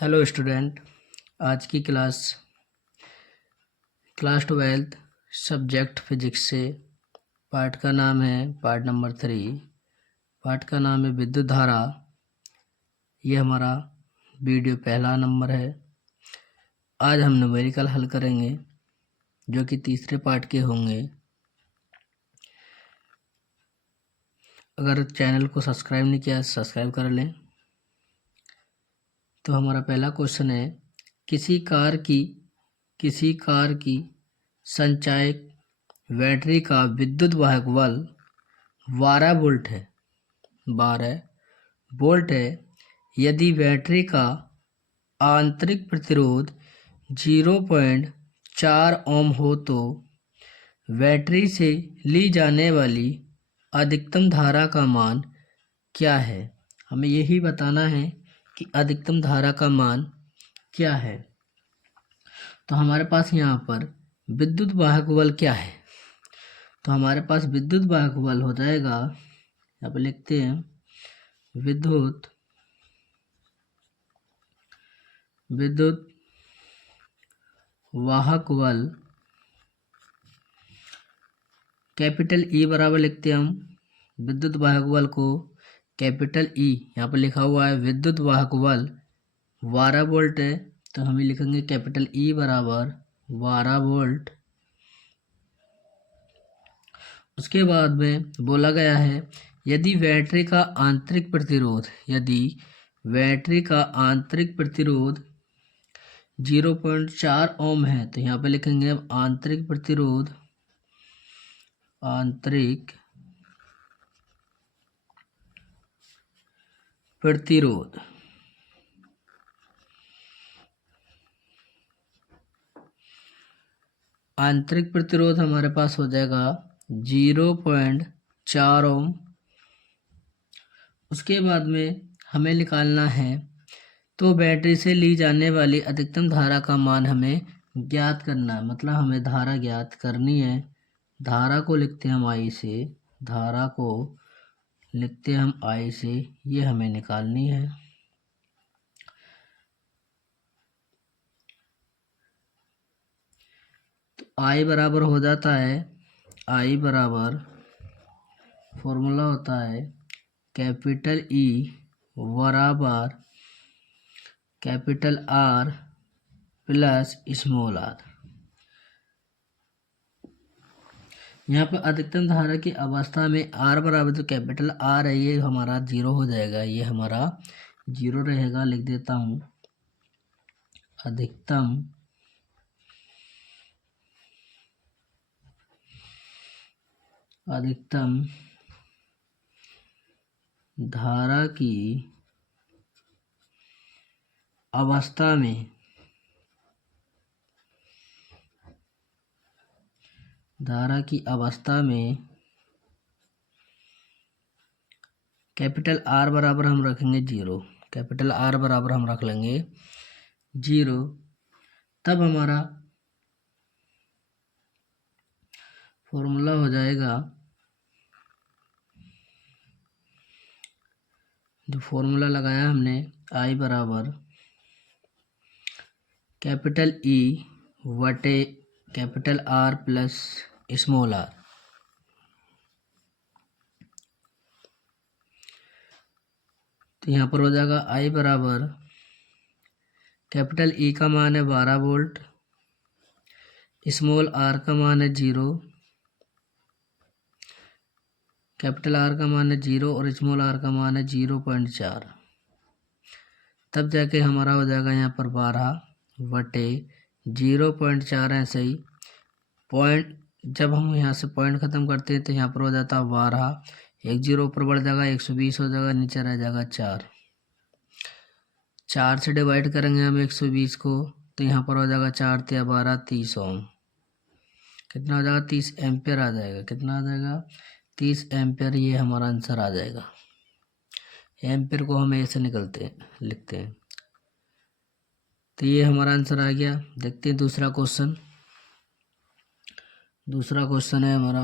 Hello student. आज की class 12 subject physics से पार्ट का नाम है पार्ट नंबर 3। पार्ट का नाम है विद्युत धारा। ये हमारा वीडियो पहला नंबर है। आज हम न्यूमेरिकल हल करेंगे जो कि तीसरे पार्ट के होंगे। अगर चैनल को सब्सक्राइब नहीं किया सब्सक्राइब कर लें। तो हमारा पहला क्वेश्चन है, किसी कार की संचायक बैटरी का विद्युत वाहक बल 12 वोल्ट है। यदि बैटरी का आंतरिक प्रतिरोध 0.4 ओम हो तो बैटरी से ली जाने वाली अधिकतम धारा का मान क्या है। हमें यही बताना है कि अधिकतम धारा का मान क्या है। तो हमारे पास यहाँ पर विद्युत वाहक बल क्या है। तो हमारे पास विद्युत वाहक बल हो जाएगा, यहाँ पर लिखते हैं विद्युत वाहक बल कैपिटल ई बराबर लिखते हैं हम विद्युत वाहक बल को कैपिटल ई, यहाँ पर लिखा हुआ है विद्युत वाहक बल 12 वोल्ट है तो हम लिखेंगे कैपिटल ई बराबर 12 वोल्ट। उसके बाद में बोला गया है यदि बैटरी का आंतरिक प्रतिरोध 0.4 ओम है तो यहाँ पे लिखेंगे अब आंतरिक प्रतिरोध आंतरिक प्रतिरोध हमारे पास हो जाएगा 0.4 ओम। उसके बाद में हमें निकालना है तो बैटरी से ली जाने वाली अधिकतम धारा का मान हमें ज्ञात करना है, मतलब हमें धारा ज्ञात करनी है। धारा को लिखते हैं हम आई से, ये हमें निकालनी है। तो आई बराबर हो जाता है, आई बराबर फॉर्मूला होता है कैपिटल ई बराबर capital R plus small r. यहाँ पर अधिकतम धारा की अवस्था में आर बराबर जो कैपिटल आर है ये हमारा 0 हो जाएगा, ये हमारा 0 रहेगा। लिख देता हूँ अधिकतम धारा की अवस्था में कैपिटल आर बराबर हम रखेंगे 0, कैपिटल आर बराबर हम रख लेंगे 0। तब हमारा फॉर्मूला हो जाएगा, जो फॉर्मूला लगाया हमने आई बराबर कैपिटल ई बटे capital R plus small r. तो यहाँ पर हो जाएगा आई बराबर कैपिटल ई का मान है 12 वोल्ट, स्मॉल आर का मान है 0, कैपिटल आर का मान है 0 और स्मॉल आर का मान है 0.4। तब जाके हमारा हो जाएगा यहाँ पर 12 बटे 0.4। ऐसे ही पॉइंट जब हम यहाँ से पॉइंट ख़त्म करते हैं तो यहाँ पर हो जाता है 12, एक 0 ऊपर बढ़ जाएगा 120 हो जाएगा, नीचे रह जाएगा 4 से डिवाइड करेंगे हम 120 को तो यहाँ पर हो जाएगा 4 × 12 30 ओम। कितना हो जाएगा 30 एम्पियर आ जाएगा। कितना आ जाएगा 30 एम्पियर, ये हमारा आंसर आ जाएगा। एम्पियर को हम ऐसे लिखते हैं। तो ये हमारा आंसर आ गया। देखते हैं दूसरा क्वेश्चन है हमारा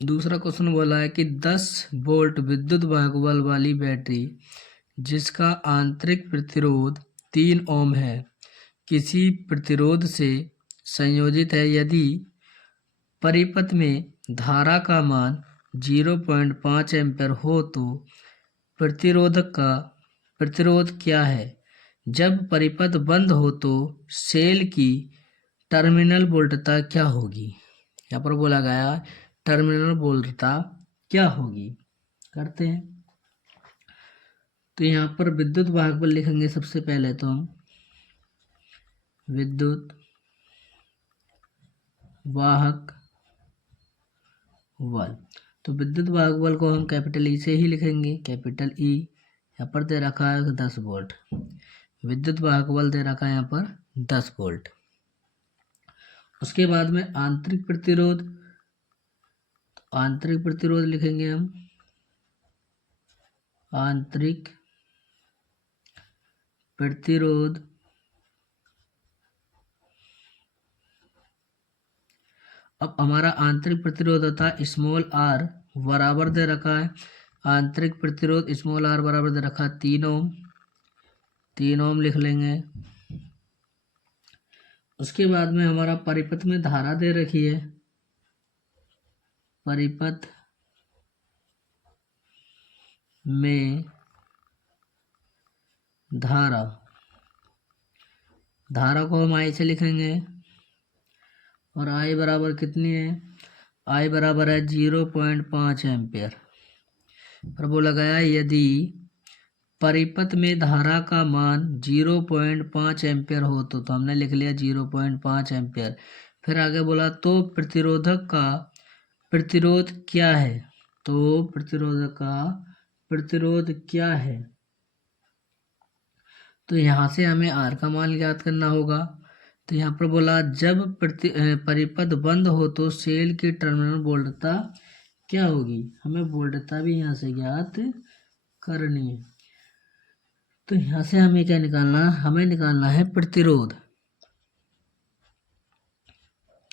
दूसरा क्वेश्चन बोला है कि 10 वोल्ट विद्युत भागबल वाली बैटरी जिसका आंतरिक प्रतिरोध 3 ओम है किसी प्रतिरोध से संयोजित है। यदि परिपथ में धारा का मान 0.5 एम्पीयर हो तो प्रतिरोधक का प्रतिरोध क्या है। जब परिपथ बंद हो तो सेल की टर्मिनल वोल्टता क्या होगी। यहाँ पर बोला गया टर्मिनल वोल्टता क्या होगी। करते हैं। तो यहाँ पर विद्युत भागबल लिखेंगे सबसे पहले तो हम विद्युत वाहक बल। तो विद्युत भागबल को हम कैपिटल ई से ही लिखेंगे। कैपिटल ई यहाँ पर दे रखा है 10 वोल्ट। विद्युत भागबल दे रखा है यहाँ पर 10 वोल्ट। उसके बाद में आंतरिक प्रतिरोध, आंतरिक प्रतिरोध लिखेंगे हम आंतरिक प्रतिरोध। अब हमारा आंतरिक प्रतिरोध होता है स्मॉल आर बराबर दे रखा है। आंतरिक प्रतिरोध स्मॉल आर बराबर दे रखा है 3 ओम। 3 ओम लिख लेंगे। उसके बाद में हमारा परिपथ में धारा दे रखी है। परिपथ में धारा, धारा को हम आई से लिखेंगे और आई बराबर कितनी है। आई बराबर है 0.5 एम्पियर। पर बोला गया यदि परिपथ में धारा का मान 0.5 एम्पियर हो तो हमने लिख लिया 0.5 एम्पियर। फिर आगे बोला तो प्रतिरोधक का प्रतिरोध क्या है। तो प्रतिरोधक का प्रतिरोध क्या है। तो यहाँ से हमें आर का मान ज्ञात करना होगा। तो यहाँ पर बोला जब परिपथ बंद हो तो सेल की टर्मिनल वोल्टता क्या होगी। हमें वोल्टता भी यहाँ से ज्ञात करनी है। तो यहाँ से हमें क्या निकालना, हमें निकालना है प्रतिरोध।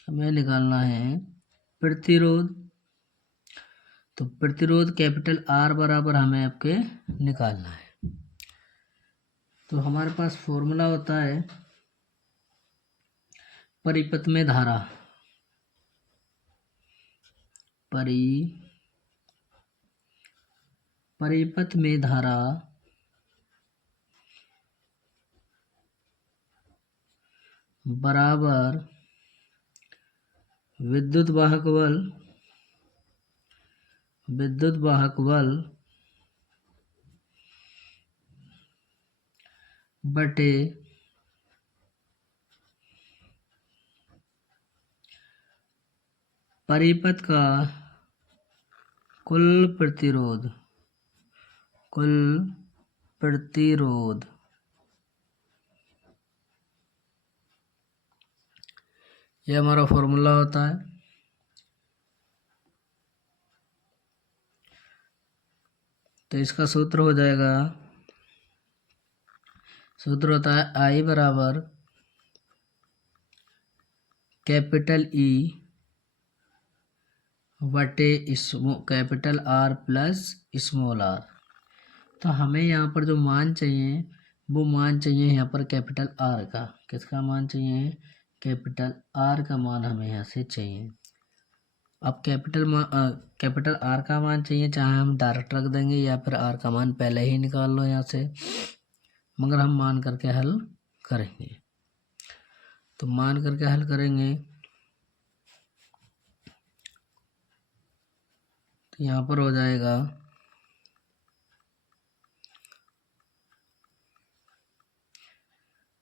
हमें निकालना है प्रतिरोध। तो प्रतिरोध कैपिटल आर बराबर हमें आपके निकालना है। तो हमारे पास फॉर्मूला होता है परिपथ में धारा, परिपथ में धारा बराबर विद्युत वाहक बल, विद्युत वाहक बल बटे परिपथ का कुल प्रतिरोध, कुल प्रतिरोध। ये हमारा फॉर्मूला होता है। तो इसका सूत्र हो जाएगा, सूत्र होता है आई बराबर कैपिटल ई बटे capital R plus small r. तो हमें यहाँ पर जो मान चाहिए वो मान चाहिए यहाँ पर कैपिटल आर का। किसका मान चाहिए, कैपिटल आर का मान हमें यहाँ से चाहिए। अब कैपिटल आर का मान चाहिए, चाहे हम डायरेक्ट रख देंगे या फिर आर का मान पहले ही निकाल लो यहाँ से, मगर हम मान करके हल करेंगे। तो मान करके हल करेंगे तो यहाँ पर हो जाएगा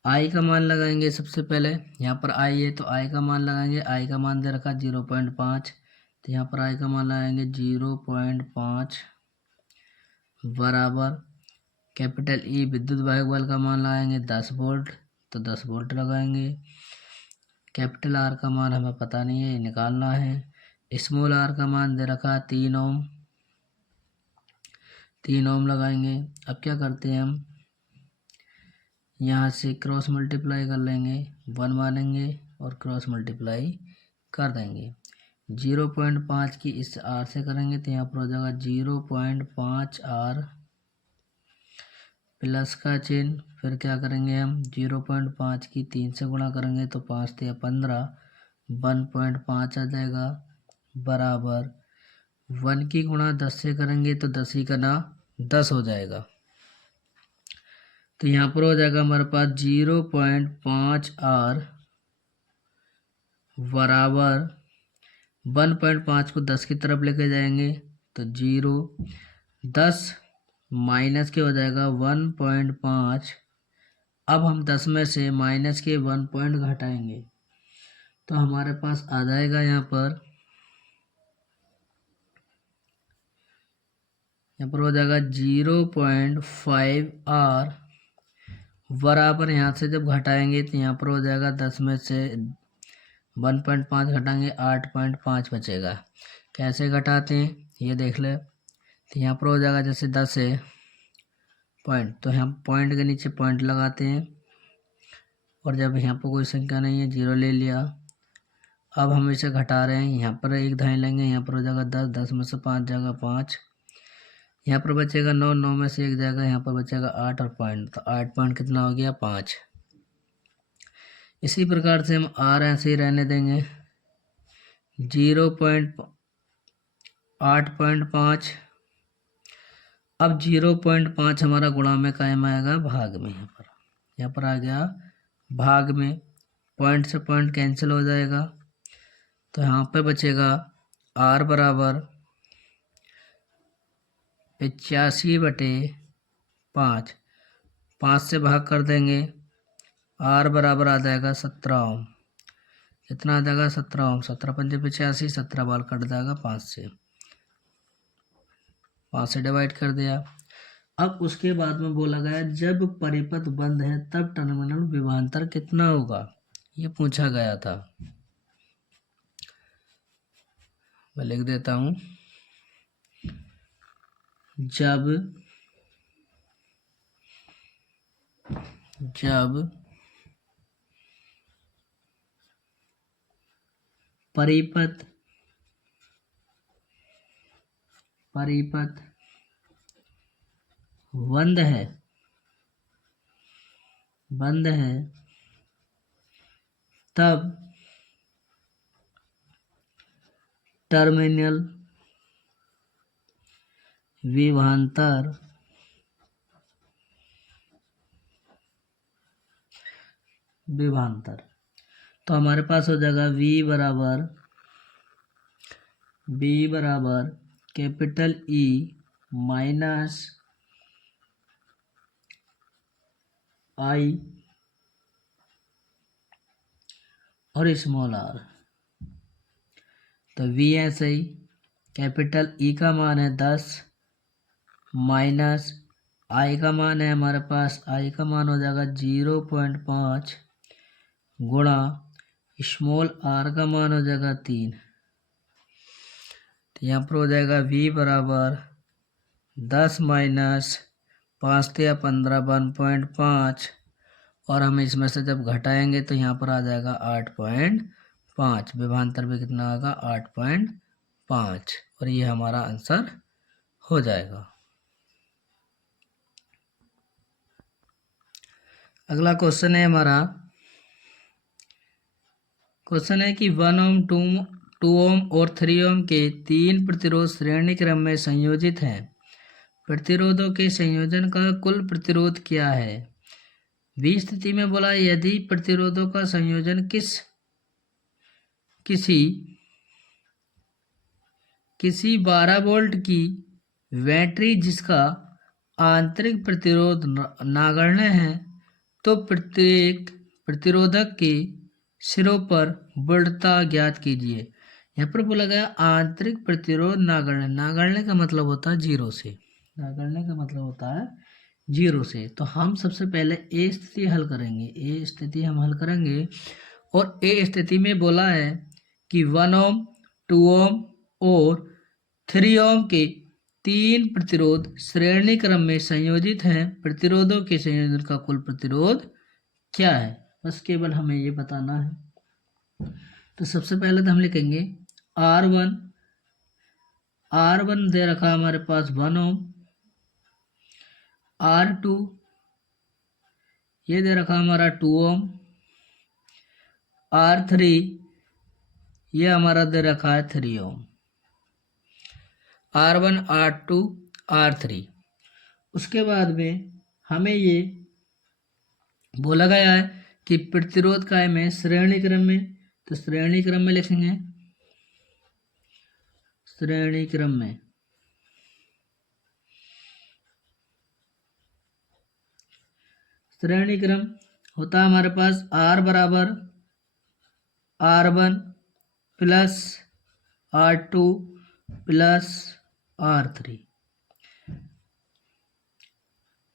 आई का मान लगाएंगे सबसे पहले। यहाँ पर आई है तो आई का मान लगाएंगे। आई का मान दे रखा 0.5, तो यहाँ पर आई का मान लगाएंगे 0.5 बराबर कैपिटल ई विद्युत वाहक बल का मान लगाएंगे 10 वोल्ट, तो 10 वोल्ट लगाएंगे। कैपिटल आर का मान हमें पता नहीं है, निकालना है। स्मॉल आर का मान दे रखा है 3 ओम, 3 ओम लगाएंगे। अब क्या करते हैं हम, यहाँ से क्रॉस मल्टीप्लाई कर लेंगे, 1 मानेंगे और क्रॉस मल्टीप्लाई कर देंगे। 0.5 की इस R से करेंगे तो यहाँ पर हो जाएगा 0.5 R प्लस का चिन्ह, फिर क्या करेंगे हम 0.5 की 3 से गुणा करेंगे तो 5 या 15, 1.5 आ जाएगा बराबर 1 की गुणा 10 से करेंगे तो 10 ही का ना 10 हो जाएगा। तो यहाँ पर हो जाएगा हमारे पास 0.5 R बराबर 1.5 को 10 की तरफ लेके जाएंगे तो 0, 10 माइनस के हो जाएगा 1.5। अब हम 10 में से माइनस के 1 पॉइंट घटाएंगे तो हमारे पास आ जाएगा यहाँ पर हो जाएगा 0.5 R बराबर, यहाँ से जब घटाएंगे तो यहाँ पर हो जाएगा 10 में से 1.5 घटाएंगे 8.5 बचेगा। कैसे घटाते हैं ये देख ले। तो यहाँ पर हो जाएगा जैसे 10 है पॉइंट, तो हम पॉइंट के नीचे पॉइंट लगाते हैं और जब यहाँ पर कोई संख्या नहीं है 0 ले लिया। अब हम इसे घटा रहे हैं, यहाँ पर एक धाई लेंगे, यहाँ पर हो जाएगा 10, 10 में से 5 जाएगा 5, यहाँ पर बचेगा 9, 9 में से 1 जाएगा, यहाँ पर बचेगा 8 और पॉइंट, तो 8 पॉइंट कितना हो गया 5। इसी प्रकार से हम R ऐसे ही रहने देंगे 0.8.5। अब 0.5 हमारा गुणा में कायम आएगा भाग में, यहाँ पर आ गया भाग में, पॉइंट से पॉइंट कैंसिल हो जाएगा तो यहाँ पे बचेगा R बराबर 85/5, 5 से भाग कर देंगे, R बराबर आ जाएगा 17 ओम। कितना आ जाएगा 17 ओम, 17 पंजे 85, 17 बार कट जाएगा 5 से डिवाइड कर दिया। अब उसके बाद में बोला गया जब परिपथ बंद है तब टर्मिनल विभवांतर कितना होगा, ये पूछा गया था। मैं लिख देता हूं, जब परिपथ बंद है तब टर्मिनल विभवांतर तो हमारे पास हो जाएगा V बराबर कैपिटल E माइनस I और स्मॉल r। तो V ऐसे ही, कैपिटल E का मान है 10 माइनस I का मान है हमारे पास, I का मान हो जाएगा 0.5 गुणा स्मॉल r का मान हो जाएगा 3। तो यहाँ पर हो जाएगा V बराबर 10 माइनस 5 या 15, 1.5 और हम इसमें से जब घटाएंगे तो यहाँ पर आ जाएगा 8.5। विभवांतर भी कितना आएगा 8.5 और ये हमारा आंसर हो जाएगा। अगला क्वेश्चन है हमारा, क्वेश्चन है कि 1 ओम 2 ओम और 3 ओम के 3 प्रतिरोध श्रेणी क्रम में संयोजित हैं। प्रतिरोधों के संयोजन का कुल प्रतिरोध क्या है। बी स्थिति में बोला यदि प्रतिरोधों का संयोजन किसी 12 वोल्ट की बैटरी जिसका आंतरिक प्रतिरोध नगण्य है तो प्रत्येक प्रतिरोधक के सिरों पर वोल्टता ज्ञात कीजिए। यहाँ पर बोला गया आंतरिक प्रतिरोध नगण्य, नगण्य का मतलब होता है जीरो से, नगण्य का मतलब होता है जीरो से। तो हम सबसे पहले ए स्थिति हल करेंगे, ए स्थिति हम हल करेंगे और ए स्थिति में बोला है कि 1 ओम 2 ओम और 3 ओम के 3 प्रतिरोध श्रेणी क्रम में संयोजित हैं। प्रतिरोधों के संयोजन का कुल प्रतिरोध क्या है, बस केवल हमें ये बताना है। तो सबसे पहले तो हम लिखेंगे R1, R1 दे रखा है हमारे पास 1 ओम। R2 ये दे रखा हमारा 2 ओम। R3 ये हमारा दे रखा है 3 ओम। R1, R2, R3। उसके बाद में हमें ये बोला गया है कि प्रतिरोध कायम है श्रेणी क्रम में, तो श्रेणी क्रम में लिखेंगे, श्रेणी क्रम में। श्रेणी क्रम होता है हमारे पास R बराबर R1 plus R2 plus R3।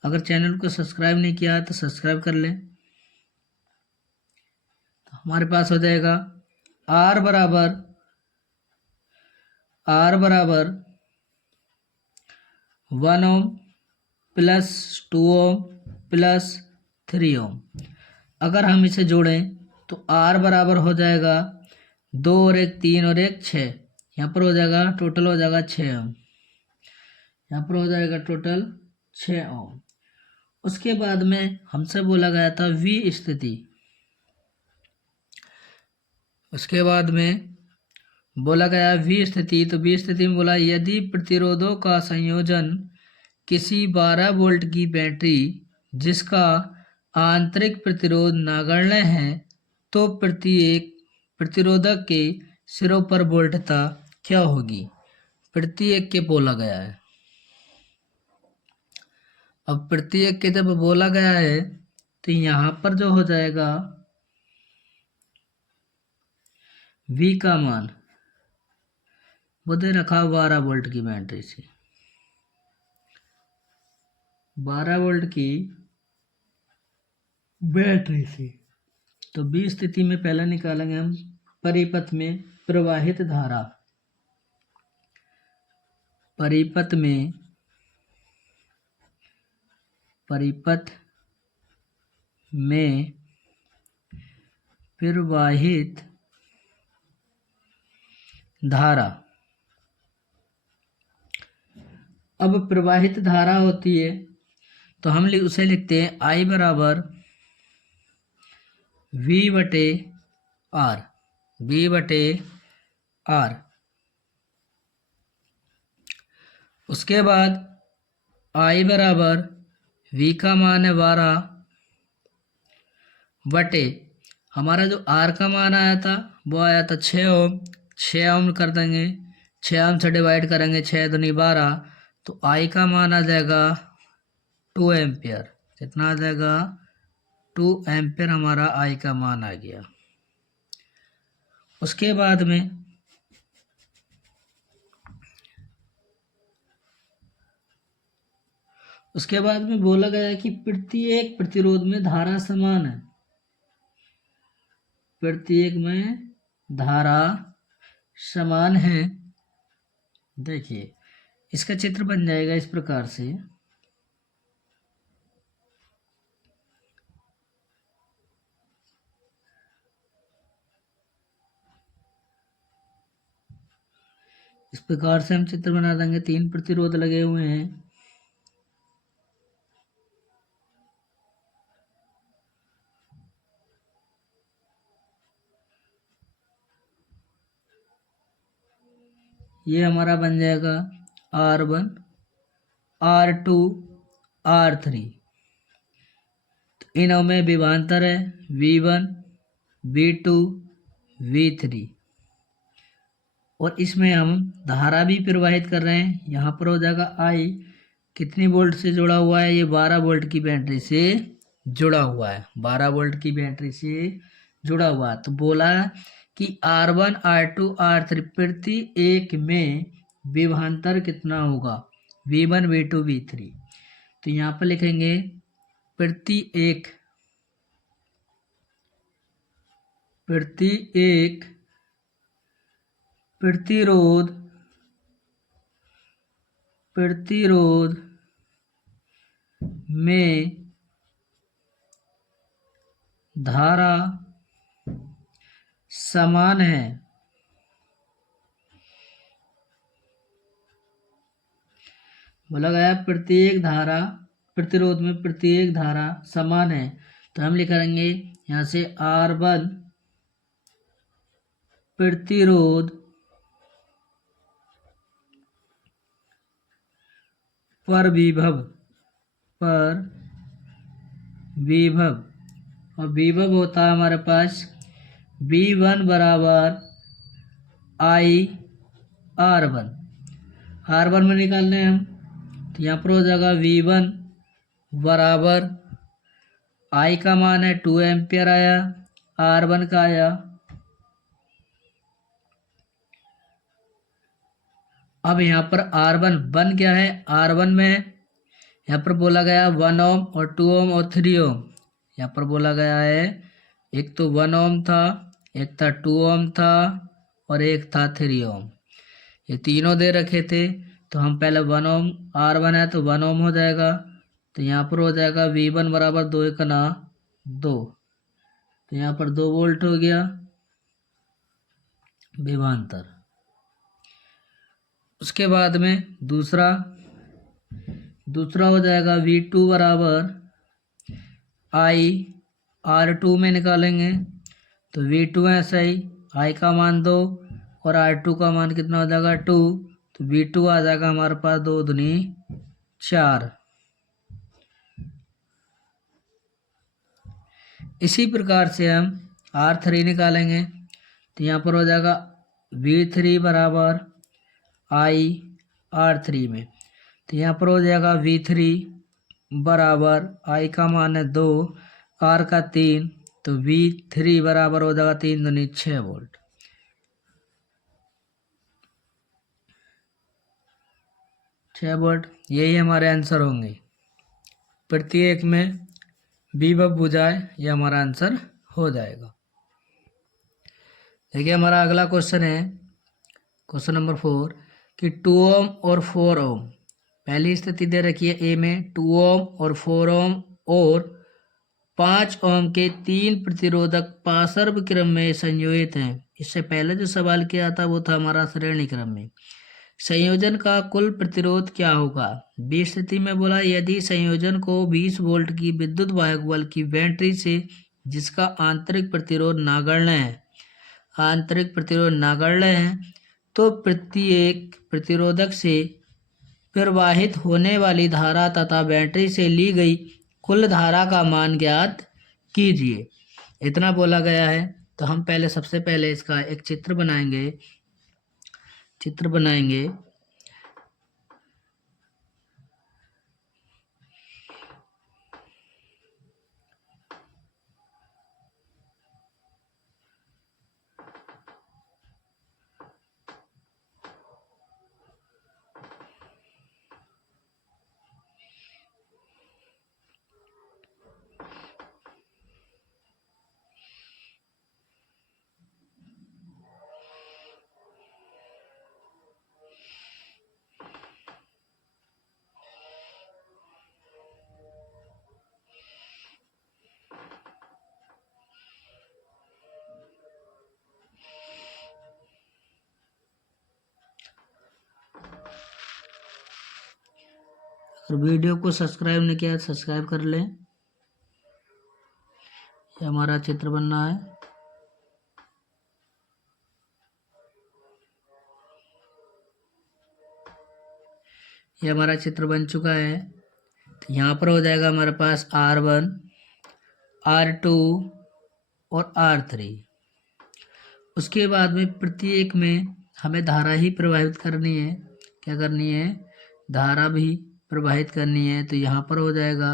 अगर चैनल को सब्सक्राइब नहीं किया तो सब्सक्राइब कर लें। तो हमारे पास हो जाएगा R बराबर 1 ओम प्लस 2 ओम प्लस 3 ओम। अगर हम इसे जोड़ें तो R बराबर हो जाएगा 2 और 1 3 और 1 6। यहाँ पर हो जाएगा टोटल हो जाएगा 6 ओम। यहाँ पर हो जाएगा टोटल 6 ओम। उसके बाद में हमसे बोला गया था V स्थिति। उसके बाद में बोला गया V स्थिति, तो V स्थिति में बोला यदि प्रतिरोधों का संयोजन किसी 12 वोल्ट की बैटरी जिसका आंतरिक प्रतिरोध नगण्य है तो प्रत्येक प्रतिरोधक के सिरों पर वोल्टता क्या होगी, प्रत्येक के बोला गया है। अब प्रत्येक के जब बोला गया है तो यहाँ पर जो हो जाएगा V का मान वो दे रखा 12 वोल्ट की बैटरी से, 12 वोल्ट की बैटरी से। तो B स्थिति में पहले निकालेंगे हम परिपथ में प्रवाहित धारा। परिपथ में प्रवाहित धारा। अब प्रवाहित धारा होती है तो हम उसे लिखते हैं I बराबर V बटे R, V बटे R। उसके बाद I बराबर V का मान है 12 बटे हमारा जो R का मान आया था वो आया था 6 ओम। 6 ओम कर देंगे, 6 ओम से डिवाइड करेंगे, 6 दूनी 12, तो I का मान आ जाएगा 2 एम्पियर। कितना आ जाएगा 2 एम्पियर हमारा I का मान आ गया। उसके बाद में बोला गया कि प्रत्येक प्रतिरोध में धारा समान है, प्रत्येक में धारा समान है। देखिए इसका चित्र बन जाएगा इस प्रकार से। इस प्रकार से हम चित्र बना देंगे। 3 प्रतिरोध लगे हुए हैं। ये हमारा बन जाएगा R1, R2, R3। तो इनों में विभवांतर है V1, V2, V3 और इसमें हम धारा भी प्रवाहित कर रहे हैं। यहाँ पर हो जाएगा I कितनी वोल्ट से जुड़ा हुआ है, ये 12 वोल्ट की बैटरी से जुड़ा हुआ है, 12 वोल्ट की बैटरी से जुड़ा हुआ है। तो बोला कि R1, R2, R3 प्रति एक में विभवांतर कितना होगा, V1, V2, V3। तो यहाँ पर लिखेंगे प्रति एक प्रतिरोध में धारा समान है, बोला गया प्रत्येक धारा प्रतिरोध में प्रत्येक धारा समान है, तो हम लिखेंगे यहाँ से R1 प्रतिरोध पर विभव और विभव होता है हमारे पास V1 बराबर I R1 में निकालने हैं हम, तो यहाँ पर हो जाएगा V1 बराबर I का मान है 2 एम्पियर आया, R1 का आया। अब यहाँ पर R1 क्या है, R1 में यहाँ पर बोला गया 1 ओम और 2 ओम और 3 ओम। यहाँ पर बोला गया है एक तो 1 ओम था, एक था 2 ओम था और एक था 3 ओम। ये तीनों दे रखे थे, तो हम पहले 1 ओम, R1 है तो 1 ओम हो जाएगा, तो यहाँ पर हो जाएगा V1 बराबर 2 1 2, तो यहाँ पर 2 वोल्ट हो गया विभवांतर। उसके बाद में दूसरा हो जाएगा V2 बराबर R2 में निकालेंगे, तो V2 है सही, I का मान 2 और R2 का मान कितना हो जाएगा 2, तो V2 आ जाएगा हमारे पास 2 दूनी 4। इसी प्रकार से हम R3 निकालेंगे, तो यहाँ पर हो जाएगा V3 बराबर R3 में, तो यहाँ पर हो जाएगा V3 बराबर I का मान है 2, R का 3, तो V3 बराबर हो जाएगा 3 दूनी 6 वोल्ट। यही हमारे आंसर होंगे। प्रत्येक में विभव बुझाए, ये हमारा आंसर हो जाएगा। देखिए हमारा अगला क्वेश्चन है, क्वेश्चन नंबर 4 कि 2 ओम और 4 ओम, पहली स्थिति दे रखी है ए में 2 ओम और 4 ओम और 5 ओम के 3 प्रतिरोधक पार्श्व क्रम में संयोजित हैं। इससे पहले जो सवाल किया था वो था हमारा श्रेणी क्रम में। संयोजन का कुल प्रतिरोध क्या होगा। बी स्थिति में बोला यदि संयोजन को 20 वोल्ट की विद्युत वाहक बल की बैटरी से जिसका आंतरिक प्रतिरोध नगण्य है तो प्रत्येक प्रतिरोधक से प्रवाहित होने वाली धारा तथा बैटरी से ली गई कुल धारा का मान ज्ञात कीजिए। इतना बोला गया है, तो हम सबसे पहले इसका एक चित्र बनाएंगे। अगर वीडियो को सब्सक्राइब नहीं किया सब्सक्राइब कर लें। ये हमारा चित्र बनना है। ये हमारा चित्र बन चुका है। तो यहाँ पर हो जाएगा हमारे पास R1, R2 और R3। उसके बाद में प्रत्येक में हमें धारा ही प्रवाहित करनी है। क्या करनी है, धारा भी प्रवाहित करनी है। तो यहाँ पर हो जाएगा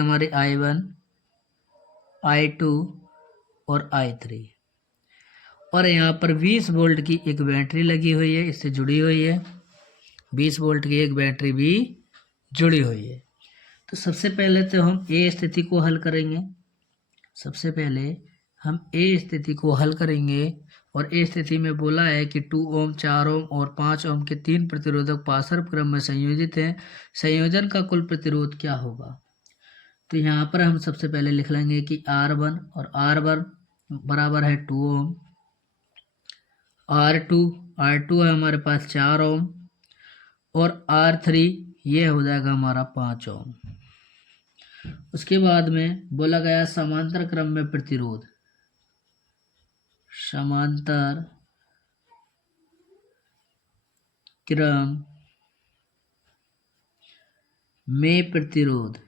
हमारी I1, I2 और I3। और यहाँ पर 20 वोल्ट की एक बैटरी लगी हुई है, इससे जुड़ी हुई है। 20 वोल्ट की एक बैटरी भी जुड़ी हुई है। तो सबसे पहले तो हम ए स्थिति को हल करेंगे। और ए स्थिति में बोला है कि 2 ओम, 4 ओम और 5 ओम के 3 प्रतिरोधक पार्श्व क्रम में संयोजित हैं। संयोजन का कुल प्रतिरोध क्या होगा। तो यहाँ पर हम सबसे पहले लिख लेंगे कि R1 और R1 बराबर है 2 ओम R2 है हमारे पास 4 ओम, और R3 ये हो जाएगा हमारा 5 ओम। उसके बाद में बोला गया समांतर क्रम में प्रतिरोध, समांतर क्रम में प्रतिरोध,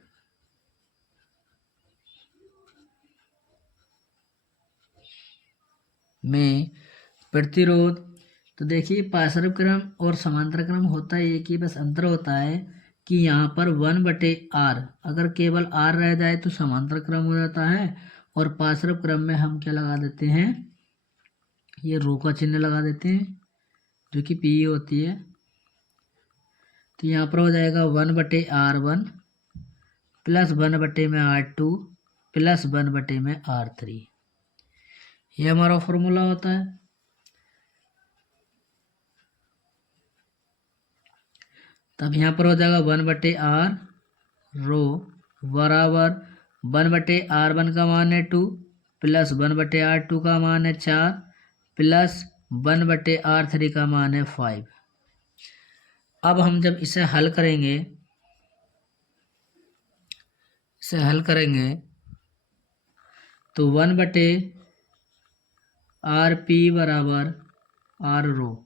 तो देखिए पार्श्व क्रम और समांतर क्रम होता है एक ही, बस अंतर होता है कि यहाँ पर 1/r, अगर केवल r रह जाए तो समांतर क्रम हो जाता है, और पार्श्व क्रम में हम क्या लगा देते हैं, ये रो का चिन्ह लगा देते हैं जो कि p होती है। तो यहाँ पर हो जाएगा 1/r1 plus 1/r2 plus 1/r3, ये हमारा फॉर्मूला होता है। तब यहाँ पर हो जाएगा 1/r रो बराबर 1/r1 का मान है 2 प्लस 1/r2 का मान है 4 प्लस 1/r3 का मान है 5। अब हम जब इसे हल करेंगे, तो 1/rp बराबर r रो,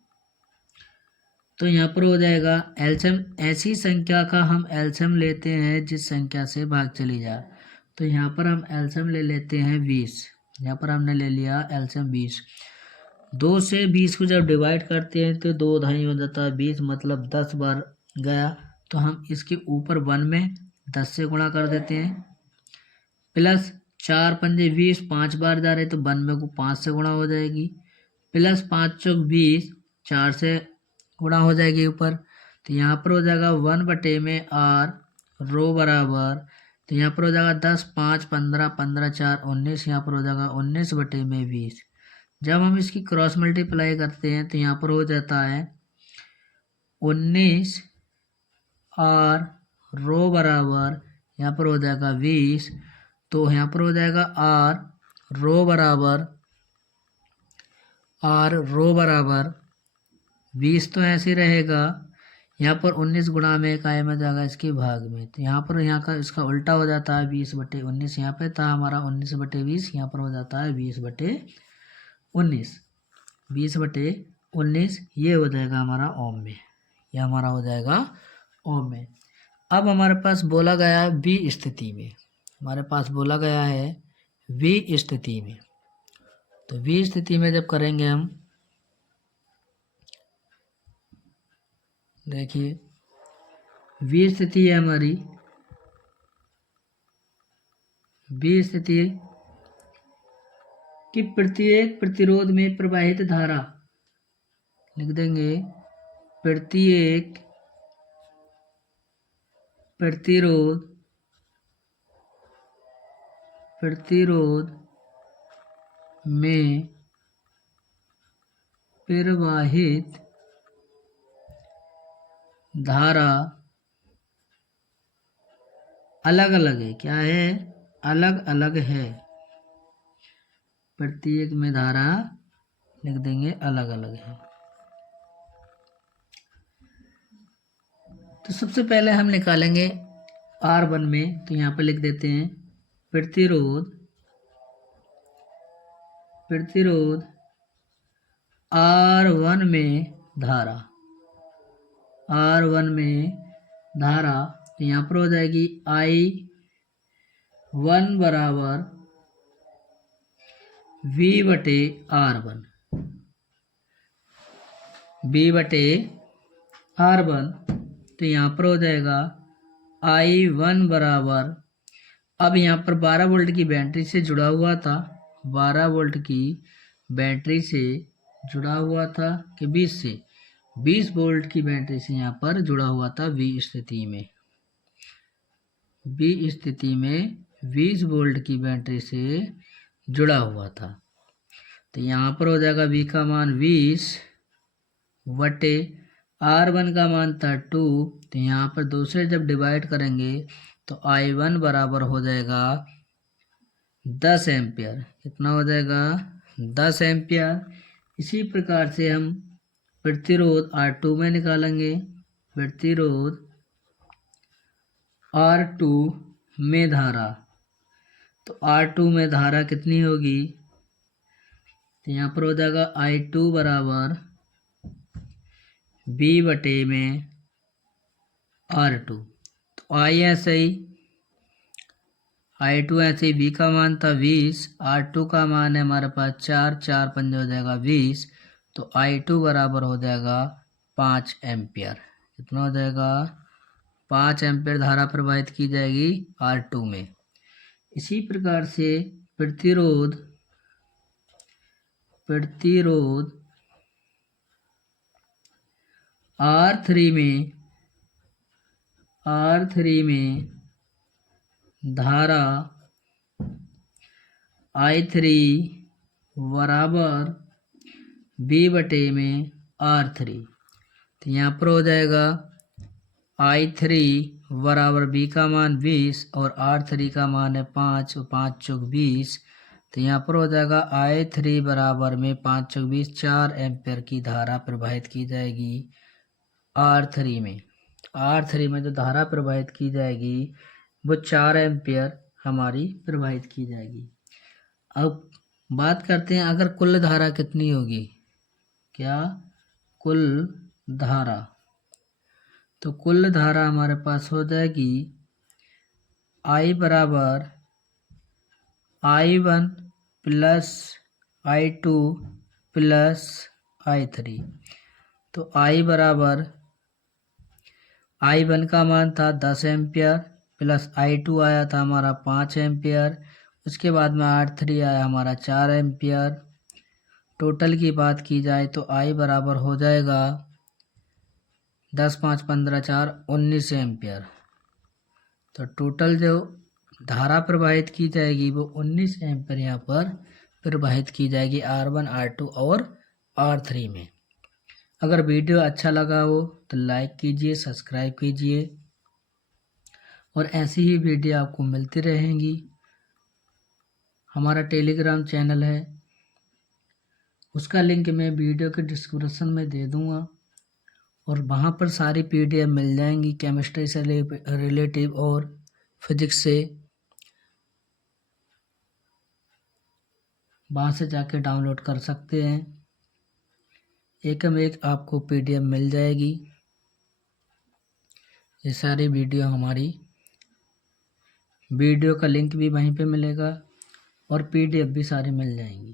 तो यहाँ पर हो जाएगा एलसीएम, ऐसी संख्या का हम एलसीएम लेते हैं जिस संख्या से भाग चली जाए। तो यहाँ पर हम एलसीएम ले लेते हैं 20, यहाँ पर हमने ले लिया एलसीएम 20। 2 से 20 को जब डिवाइड करते हैं तो 2 ढाई हो जाता है 20, मतलब 10 बार गया, तो हम इसके ऊपर 1 में 10 से गुणा कर देते हैं, प्लस 4 पंजे 20, 5 बार जा रहे तो 1 में को 5 से गुणा हो जाएगी, प्लस 5 चौक 20, 4 से गुणा हो जाएगी ऊपर। तो यहाँ पर हो जाएगा 1/r रो बराबर, तो यहाँ पर हो जाएगा 10, 5, 15, 15, 4, 19, यहाँ पर हो जाएगा 19/20। जब हम इसकी क्रॉस मल्टीप्लाई करते हैं तो यहाँ पर हो जाता है 19r रो बराबर, यहाँ पर हो जाएगा 20, तो यहाँ पर हो जाएगा r रो बराबर 20, तो ऐसे रहेगा। यहाँ पर 19 गुणा में कायम आ जाएगा इसके भाग में, तो यहाँ पर का इसका उल्टा हो जाता है 20/19, यहाँ पे था हमारा 19/20, यहाँ पर हो जाता है 20/19, 20/19, ये हो जाएगा हमारा ओम में, ये हमारा हो जाएगा ओम में। अब हमारे पास बोला गया है बी स्थिति में, हमारे पास बोला गया है बी स्थिति में, तो बी स्थिति में जब करेंगे हम, देखिए बी स्थिति है हमारी, बी स्थिति कि प्रत्येक प्रतिरोध में प्रवाहित धारा, लिख देंगे प्रत्येक प्रतिरोध में प्रवाहित धारा अलग अलग है, क्या है, अलग अलग है, प्रत्येक में धारा लिख देंगे अलग अलग है। तो सबसे पहले हम निकालेंगे R1 में, तो यहाँ पर लिख देते हैं प्रतिरोध R1 में धारा, R1 में धारा, तो यहाँ पर हो जाएगी I1 बराबर V/R1, तो यहाँ पर हो जाएगा I1 बराबर, अब यहाँ पर 12 वोल्ट की बैटरी से जुड़ा हुआ था, 12 वोल्ट की बैटरी से जुड़ा हुआ था कि 20 से 20 वोल्ट की बैटरी से यहाँ पर जुड़ा हुआ था बी स्थिति में, 20 वोल्ट की बैटरी से जुड़ा हुआ था। तो यहाँ पर हो जाएगा V का मान 20/R1 का मान था 2, तो यहाँ पर 2 से जब डिवाइड करेंगे तो I1 बराबर हो जाएगा 10 एम्पियर, कितना हो जाएगा 10 एम्पियर। इसी प्रकार से हम प्रतिरोध R2 में निकालेंगे। प्रतिरोध R2 में धारा, तो R2 में धारा कितनी होगी, तो यहाँ पर हो जाएगा I2 बराबर B बटे में R2। तो I ऐसे ही I2 ऐसे ही, B का मान था 20, R2 का मान है हमारे पास 4, 4 पंजे हो जाएगा 20, तो I2 बराबर हो जाएगा 5 एम्पियर। कितना हो जाएगा, 5 एम्पियर धारा प्रवाहित की जाएगी R2 में। इसी प्रकार से प्रतिरोध R3 में धारा I3 बराबर B बटे में R3। तो यहाँ पर हो जाएगा I3 बराबर B का मान 20 और R3 का मान है 5 और 5 चौक 20। तो यहाँ पर हो जाएगा I3 बराबर में 5 चौक 20, 4 एम्पियर की धारा प्रवाहित की जाएगी R3 में। R3 में जो धारा प्रवाहित की जाएगी वो 4 एम्पियर हमारी प्रवाहित की जाएगी। अब बात करते हैं अगर कुल धारा कितनी होगी, क्या कुल धारा, तो कुल धारा हमारे पास हो जाएगी I बराबर I1 plus I2 plus I3। तो I बराबर I1 का मान था 10 एम्पियर प्लस I2 आया था हमारा 5 एम्पियर, उसके बाद में R3 आया हमारा 4 एम्पियर। टोटल की बात की जाए तो I बराबर हो जाएगा 10, 5, 15, 4, 19 एम्पियर। तो टोटल जो धारा प्रवाहित की जाएगी वो 19 एम्पियर यहाँ पर प्रवाहित की जाएगी R1, R2 और R3 में। अगर वीडियो अच्छा लगा हो तो लाइक कीजिए, सब्सक्राइब कीजिए और ऐसी ही वीडियो आपको मिलती रहेंगी। हमारा टेलीग्राम चैनल है, उसका लिंक मैं वीडियो के डिस्क्रिप्शन में दे दूंगा और वहाँ पर सारी PDF मिल जाएंगी केमिस्ट्री से रिलेटिव और फिजिक्स से। वहाँ से जाके डाउनलोड कर सकते हैं, एकम एक आपको PDF मिल जाएगी। ये सारी वीडियो हमारी, वीडियो का लिंक भी वहीं पे मिलेगा और PDF भी सारी मिल जाएंगी।